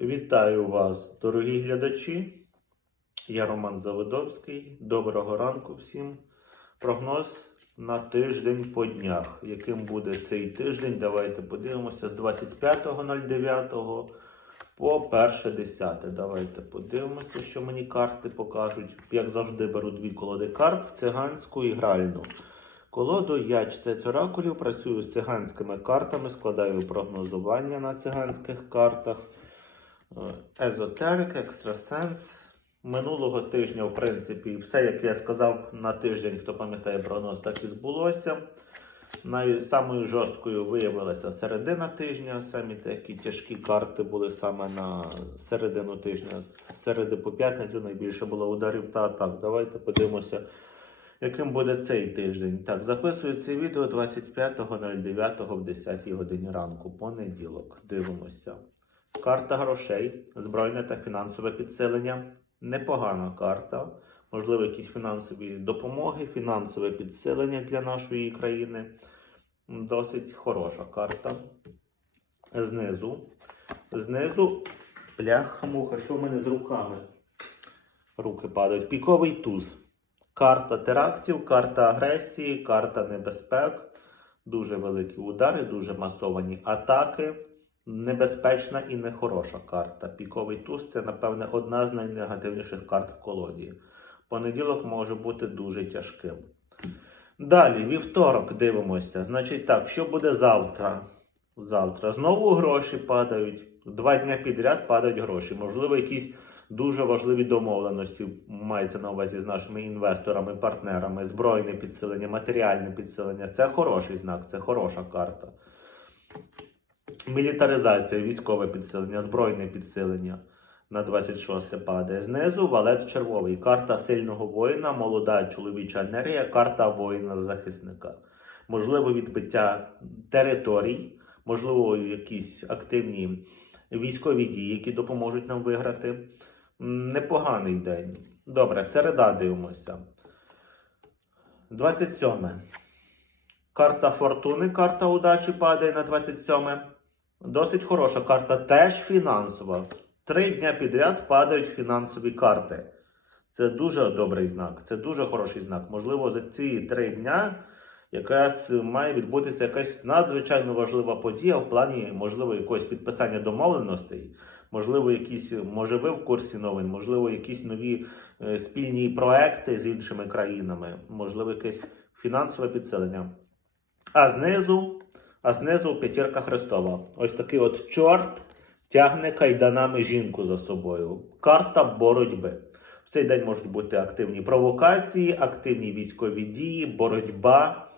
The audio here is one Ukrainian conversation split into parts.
Вітаю вас, дорогі глядачі. Я Роман Заводовський. Доброго ранку всім. Прогноз на тиждень по днях. Яким буде цей тиждень? Давайте подивимося з 25.09 по 1.10. Давайте подивимося, що мені карти покажуть. Як завжди, беру дві колоди карт циганську і гральну. Колоду я чтець оракулів, працюю з циганськими картами, складаю прогнозування на циганських картах. Езотерик, екстрасенс. Минулого тижня, в принципі, все, як я сказав на тиждень, хто пам'ятає прогноз, так і збулося. Самою жорсткою виявилася середина тижня. Самі такі тяжкі карти були саме на середину тижня. З середи по п'ятницю найбільше було ударів та атак. Давайте подивимося, яким буде цей тиждень. Так, записую це відео 25.09 в 10 годині ранку, понеділок. Дивимося. Карта грошей, збройне та фінансове підсилення. Непогана карта. Можливо, якісь фінансові допомоги, фінансове підсилення для нашої країни. Досить хороша карта. Знизу. Знизу. Бляха-муха, що в мене з руками? Руки падають. Піковий туз. Карта терактів, карта агресії, карта небезпек. Дуже великі удари, дуже масовані атаки. Небезпечна і нехороша карта. Піковий туз це, напевне, одна з найнегативніших карт в колоді. Понеділок може бути дуже тяжким. Далі, вівторок, дивимося. Значить так, що буде завтра? Завтра знову гроші падають. Два дня підряд падають гроші. Можливо, якісь дуже важливі домовленості мається на увазі з нашими інвесторами, партнерами, збройне підсилення, матеріальне підсилення. Це хороший знак, це хороша карта. Мілітаризація, військове підсилення, збройне підсилення на 26 падає. Знизу валет червовий. Карта сильного воїна, молода чоловіча енергія, карта воїна-захисника. Можливо, відбиття територій, можливо, якісь активні військові дії, які допоможуть нам виграти. Непоганий день. Добре, середа дивимося. 27. Карта фортуни, карта удачі падає на 27. Досить хороша карта, теж фінансова. Три дня підряд падають фінансові карти. Це дуже добрий знак, це дуже хороший знак. Можливо, за ці три дня якраз має відбутися якась надзвичайно важлива подія в плані, можливо, якогось підписання домовленостей, можливо, якісь, може, ви в курсі новин, можливо, якісь нові е, спільні проекти з іншими країнами, можливо, якесь фінансове підсилення. А знизу, а знизу п'ятірка Христова. Ось такий от чорт тягне кайданами жінку за собою. Карта боротьби. В цей день можуть бути активні провокації, активні військові дії, боротьба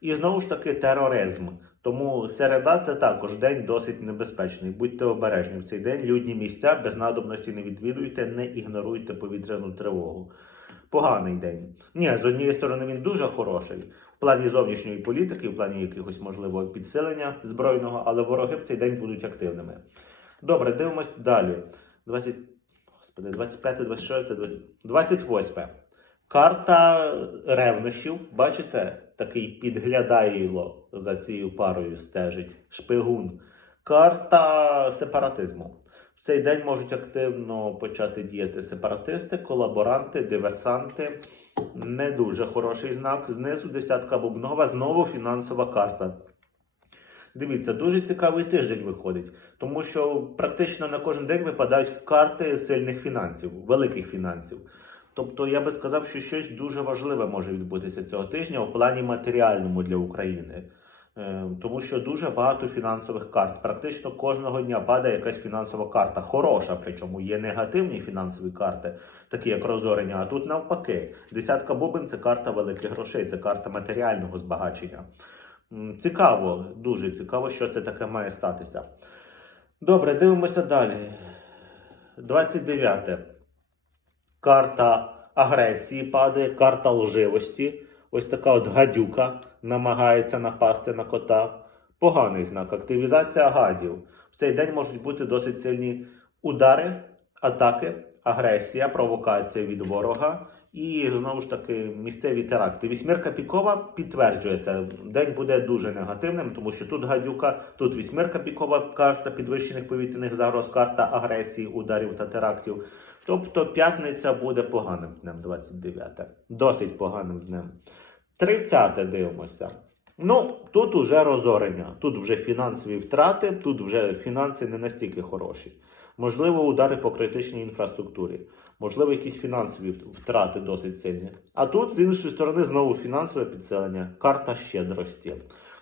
і знову ж таки тероризм. Тому середа це також день досить небезпечний. Будьте обережні в цей день. Людні місця без надобності не відвідуйте, не ігноруйте повітряну тривогу. Поганий день. Ні, з однієї сторони він дуже хороший в плані зовнішньої політики, в плані якихось можливо підсилення збройного, але вороги в цей день будуть активними. Добре, дивимось далі. 20, господи, 25, 26, 20, 28. Карта ревнощів. Бачите, такий підглядайло за цією парою стежить. Шпигун. Карта сепаратизму. Цей день можуть активно почати діяти сепаратисти, колаборанти, диверсанти. Не дуже хороший знак. Знизу десятка бубнова, знову фінансова карта. Дивіться, дуже цікавий тиждень виходить, тому що практично на кожен день випадають карти сильних фінансів, великих фінансів. Тобто я би сказав, що щось дуже важливе може відбутися цього тижня у плані матеріальному для України. Е, Тому що дуже багато фінансових карт. Практично кожного дня падає якась фінансова карта. Хороша, причому є негативні фінансові карти, такі як розорення. А тут навпаки, десятка бубен це карта великих грошей, це карта матеріального збагачення. Цікаво, дуже цікаво, що це таке має статися. Добре, дивимося далі. 29. Карта агресії падає, карта лживості. Ось така от гадюка намагається напасти на кота. Поганий знак. Активізація гадів. В цей день можуть бути досить сильні удари, атаки, агресія, провокація від ворога І знову ж таки місцеві теракти. Вісьмірка пікова підтверджується. День буде дуже негативним, тому що тут гадюка, тут вісьмірка пікова, карта підвищених повітряних загроз, карта агресії, ударів та терактів. Тобто п'ятниця буде поганим днем 29. Досить поганим днем. 30 дивимося. Ну, тут уже розорення, тут вже фінансові втрати, тут вже фінанси не настільки хороші. Можливо, удари по критичній інфраструктурі, можливо, якісь фінансові втрати досить сильні. А тут, з іншої сторони, знову фінансове підселення, карта щедрості.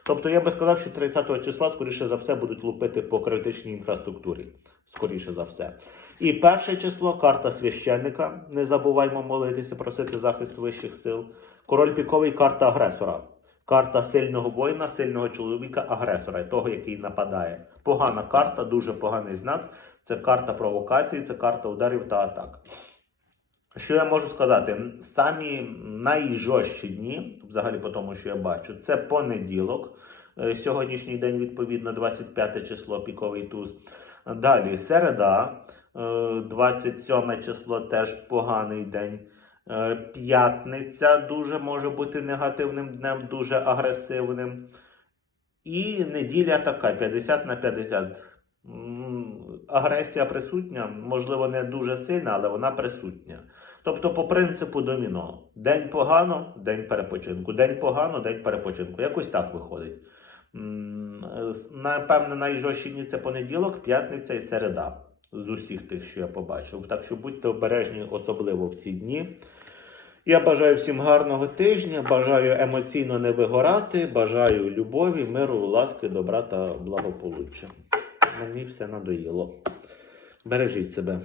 Тобто я би сказав, що 30 числа, скоріше за все, будуть лупити по критичній інфраструктурі. Скоріше за все. І перше число карта священника. Не забуваймо молитися, просити захист вищих сил. Король піковий карта агресора. Карта сильного воїна, сильного чоловіка, агресора, того, який нападає. Погана карта, дуже поганий знак. Це карта провокації, це карта ударів та атак. Що я можу сказати? Самі найжорстчі дні, взагалі по тому, що я бачу, це понеділок. Е, Сьогоднішній день, відповідно, 25 число, піковий туз. Далі середа, 27 число, теж поганий день. Е, П'ятниця дуже може бути негативним днем, дуже агресивним. І неділя така 50 на 50. Агресія присутня, можливо, не дуже сильна, але вона присутня. Тобто, по принципу доміно. День погано, день перепочинку. День погано, день перепочинку. Якось так виходить. Напевне, найжорстчі дні це понеділок, п'ятниця і середа. З усіх тих, що я побачив. Так що будьте обережні, особливо в ці дні. Я бажаю всім гарного тижня, бажаю емоційно не вигорати, бажаю любові, миру, ласки, добра та благополуччя. Мені все надоїло. Бережіть себе.